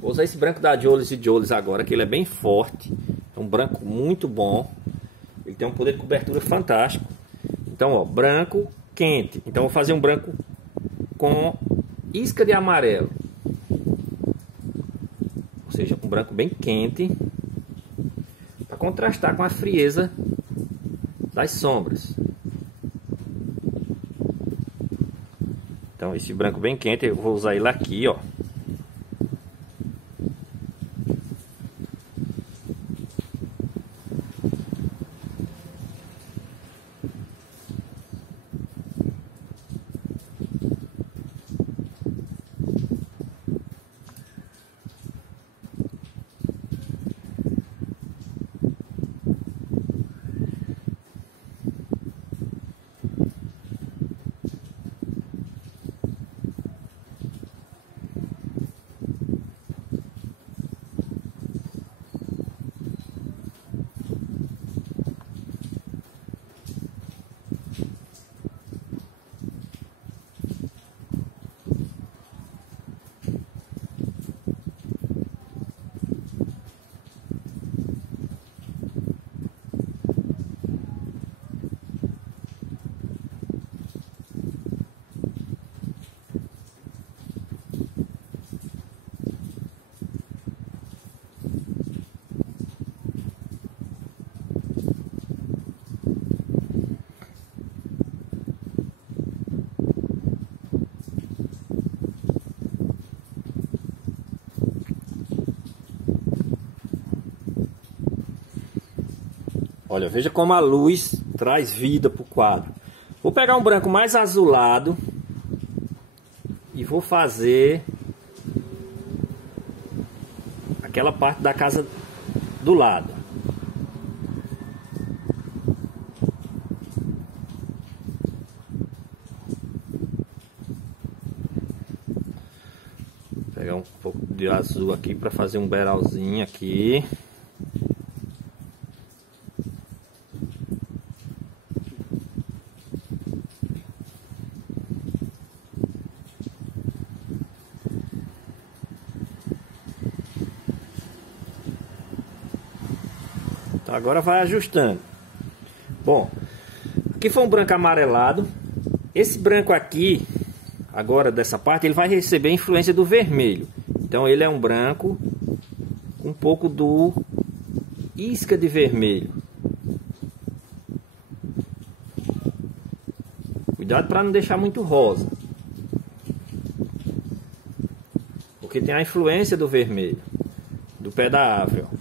Vou usar esse branco da Jolies & Jolies agora, que ele é bem forte. É um branco muito bom. Ele tem um poder de cobertura fantástico. Então, ó, branco quente. Então, vou fazer um branco com isca de amarelo. Ou seja, um branco bem quente, para contrastar com a frieza das sombras. Então, esse branco bem quente, eu vou usar ele aqui, ó. Olha, veja como a luz traz vida para o quadro. Vou pegar um branco mais azulado e vou fazer aquela parte da casa do lado. Vou pegar um pouco de azul aqui para fazer um beralzinho aqui. Então agora vai ajustando. Bom, aqui foi um branco amarelado. Esse branco aqui, agora dessa parte, ele vai receber a influência do vermelho. Então ele é um branco com um pouco do isca de vermelho. Cuidado para não deixar muito rosa, porque tem a influência do vermelho do pé da árvore, ó.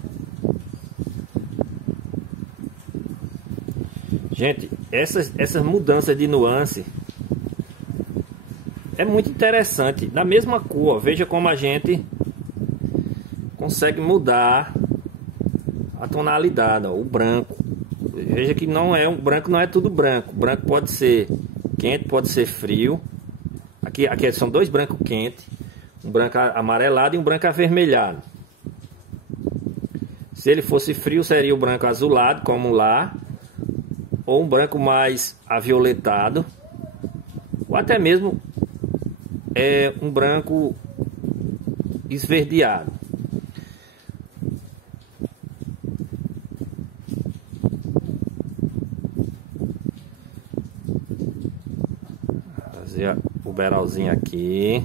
Gente, essas mudanças de nuance é muito interessante. Da mesma cor, ó, veja como a gente consegue mudar a tonalidade, ó, o branco. Veja que não é um branco, não é tudo branco. O branco pode ser quente, pode ser frio. Aqui são dois brancos quentes, um branco amarelado e um branco avermelhado. Se ele fosse frio, seria o branco azulado, como lá, ou um branco mais avioletado, ou até mesmo um branco esverdeado. Fazer o beralzinho aqui.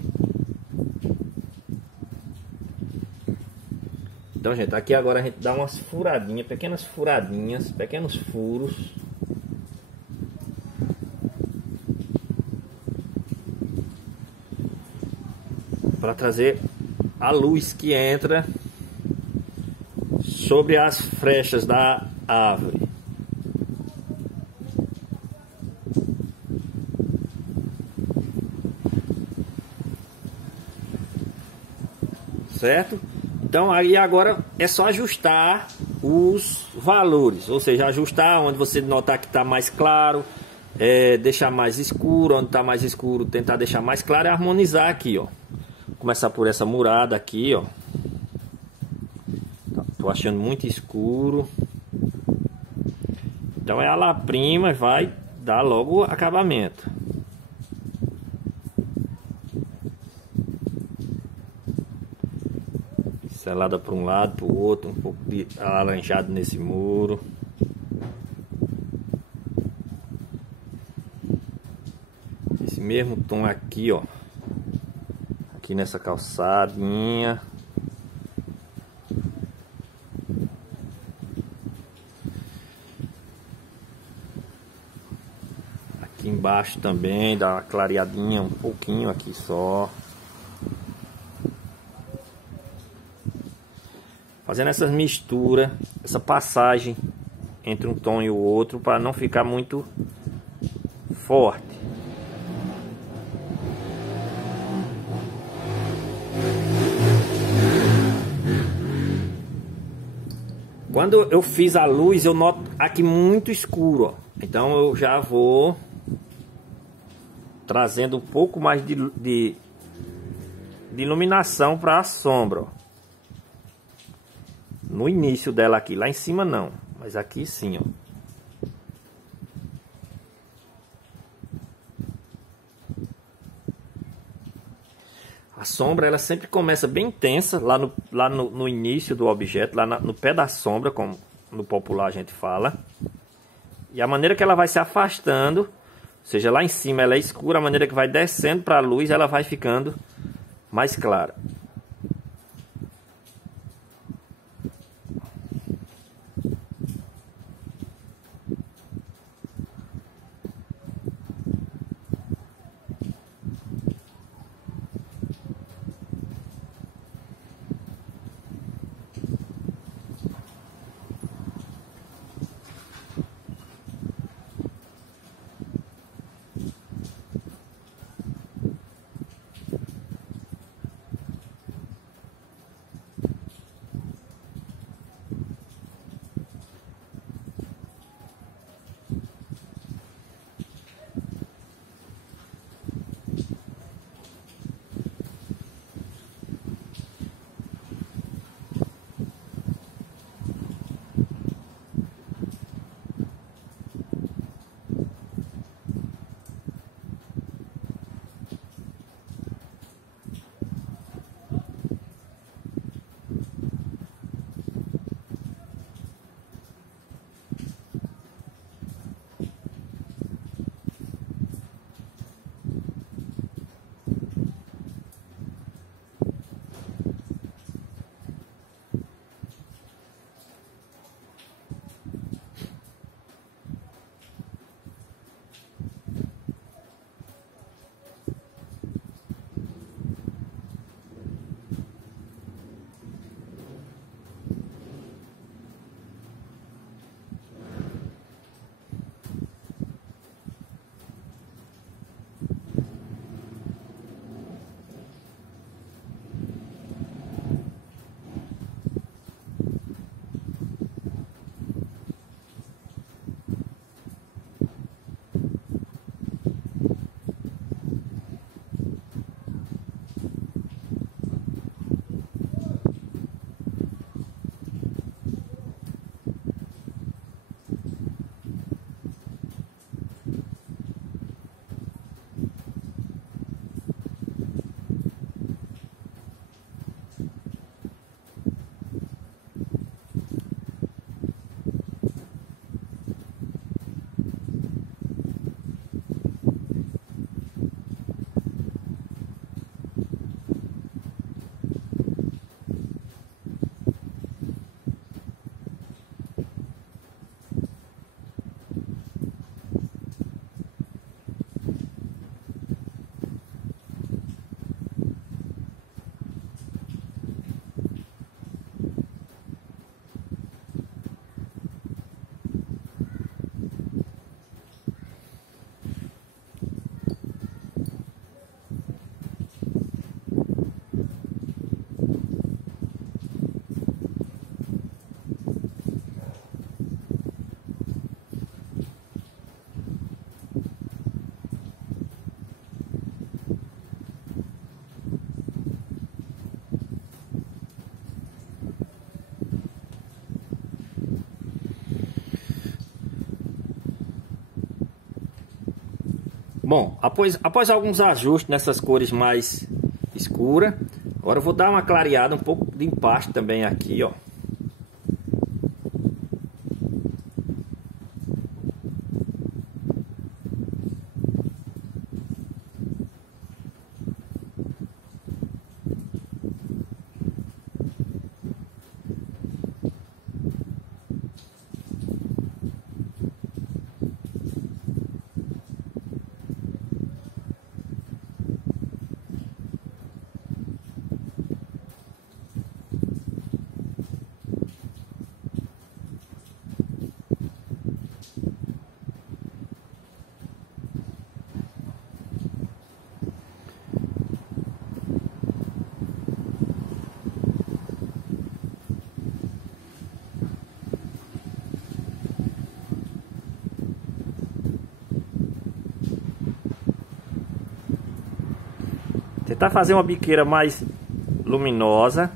Então, gente, aqui agora a gente dá umas furadinhas, pequenos furos. Para trazer a luz que entra sobre as frechas da árvore. Certo? Então aí agora é só ajustar os valores, ou seja, ajustar onde você notar que está mais claro, deixar mais escuro, onde está mais escuro tentar deixar mais claro e harmonizar aqui, ó. Começar por essa murada aqui, ó. Tô achando muito escuro. Então é a laprima e vai dar logo o acabamento. Selada para um lado, para o outro, um pouco de alaranjado nesse muro. Esse mesmo tom aqui, ó. Aqui nessa calçadinha. Aqui embaixo também, dá uma clareadinha um pouquinho aqui só. Fazendo essas misturas, essa passagem entre um tom e o outro para não ficar muito forte. Quando eu fiz a luz, eu noto aqui muito escuro, ó. Então eu já vou trazendo um pouco mais de iluminação para a sombra, ó. No início dela aqui, lá em cima não, mas aqui sim, ó. A sombra ela sempre começa bem intensa lá no início do objeto, lá no pé da sombra, como no popular a gente fala. E a maneira que ela vai se afastando, ou seja, lá em cima ela é escura, a maneira que vai descendo para a luz ela vai ficando mais clara. Bom, após alguns ajustes nessas cores mais escuras, agora eu vou dar uma clareada, um pouco de empaste também aqui, ó. Tentar fazer uma biqueira mais luminosa.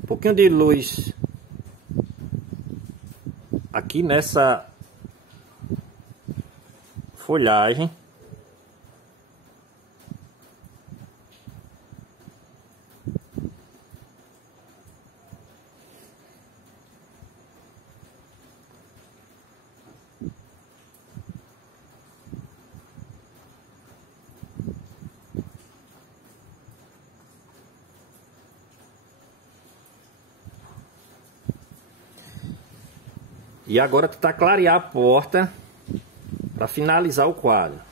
Um pouquinho de luz aqui nessa folhagem. E agora tentar clarear a porta para finalizar o quadro.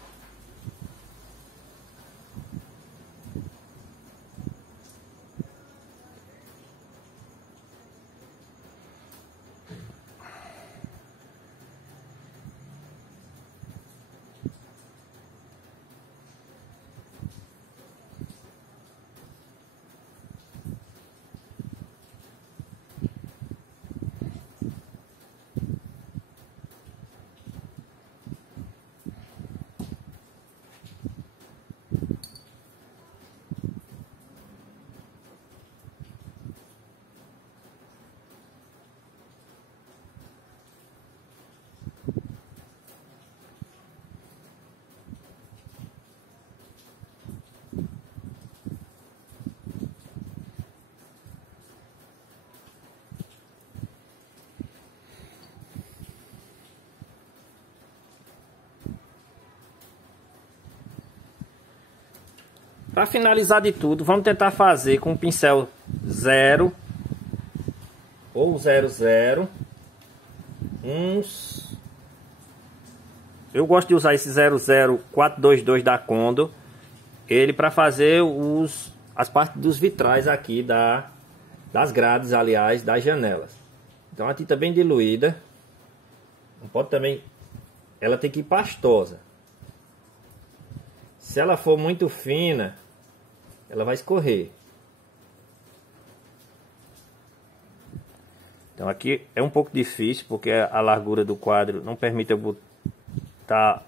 Para finalizar de tudo, vamos tentar fazer com o pincel 0 ou 00 uns... Eu gosto de usar esse 00422 da Condor, ele para fazer as partes dos vitrais aqui das grades, aliás, das janelas. Então a tinta bem diluída, não pode também, ela tem que ir pastosa. Se ela for muito fina, ela vai escorrer. Então aqui é um pouco difícil, porque a largura do quadro não permite eu botar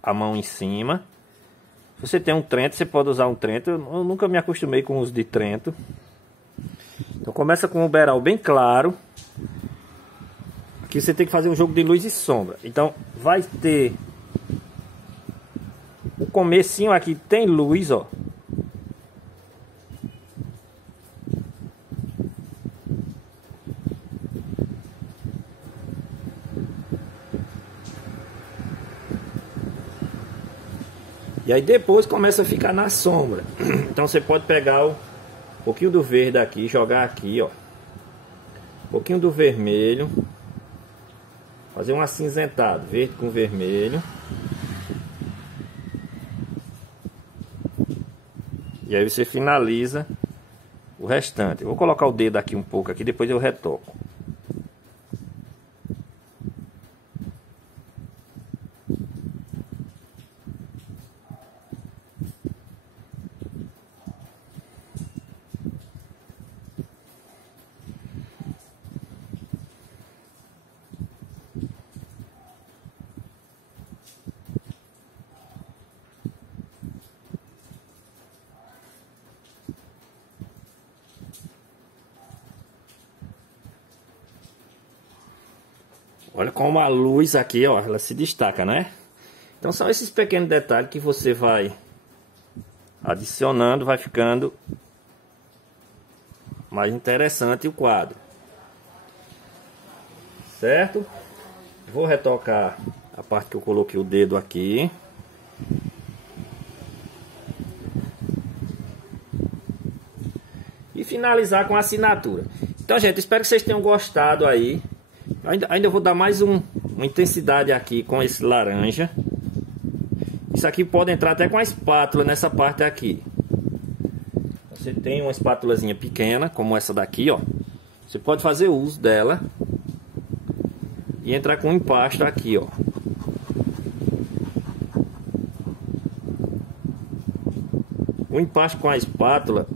a mão em cima. Se você tem um Trento, você pode usar um Trento. Eu nunca me acostumei com o uso de Trento. Então começa com um beral bem claro. Aqui você tem que fazer um jogo de luz e sombra. Então vai ter... O comecinho aqui tem luz, ó. E aí depois começa a ficar na sombra. Então você pode pegar um pouquinho do verde aqui, jogar aqui, ó. Um pouquinho do vermelho. Fazer um acinzentado, verde com vermelho. E aí você finaliza o restante. Eu vou colocar o dedo aqui um pouco aqui, depois eu retoco. Olha como a luz aqui, ó, ela se destaca, né? Então são esses pequenos detalhes que você vai adicionando, vai ficando mais interessante o quadro. Certo? Vou retocar a parte que eu coloquei o dedo aqui. E finalizar com a assinatura. Então, gente, espero que vocês tenham gostado aí. Ainda vou dar mais uma intensidade aqui com esse laranja. Isso aqui pode entrar até com a espátula nessa parte aqui. Você tem uma espátulazinha pequena, como essa daqui, ó. Você pode fazer uso dela e entrar com um empasto aqui, ó. O empasto com a espátula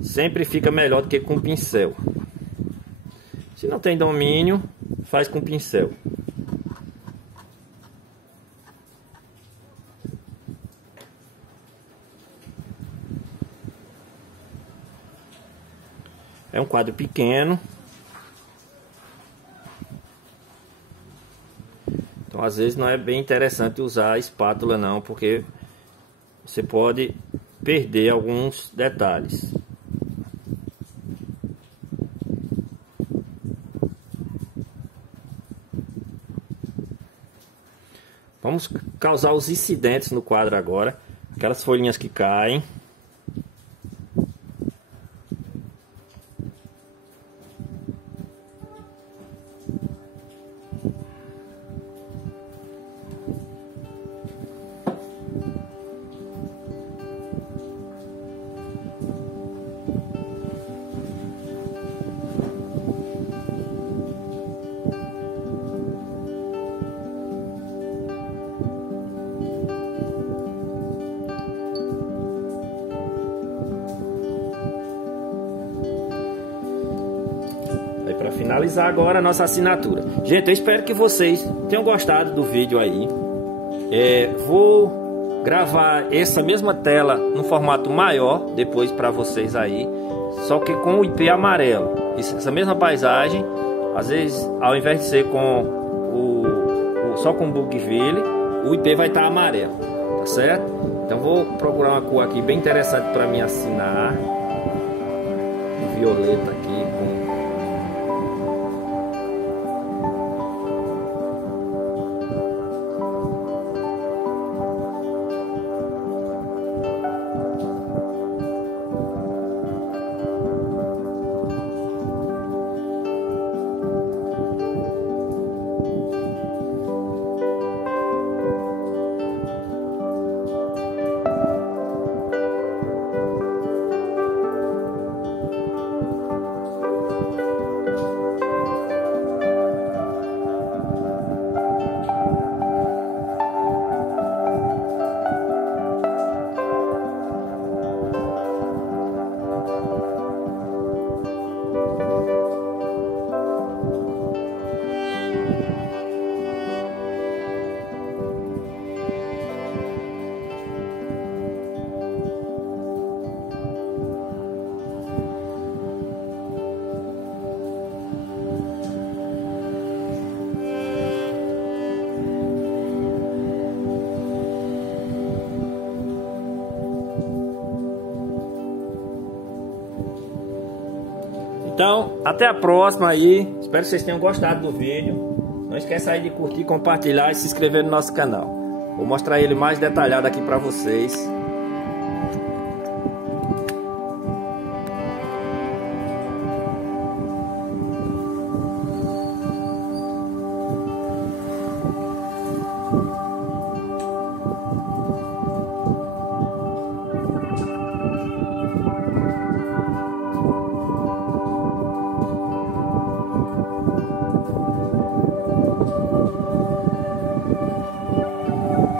sempre fica melhor do que com o pincel. Se não tem domínio, faz com pincel. É um quadro pequeno. Então às vezes não é bem interessante usar a espátula não, porque você pode perder alguns detalhes. Vamos causar os incidentes no quadro agora. Aquelas folhinhas que caem. Para finalizar agora a nossa assinatura. Gente, eu espero que vocês tenham gostado do vídeo aí. Vou gravar essa mesma tela no formato maior depois para vocês aí, só que com o IP amarelo. Essa mesma paisagem, às vezes ao invés de ser com só com Bougainville, o IP vai estar amarelo, tá certo? Então vou procurar uma cor aqui bem interessante para mim assinar. Violeta aqui com Então, até a próxima aí. Espero que vocês tenham gostado do vídeo. Não esqueça aí de curtir, compartilhar e se inscrever no nosso canal. Vou mostrar ele mais detalhado aqui para vocês.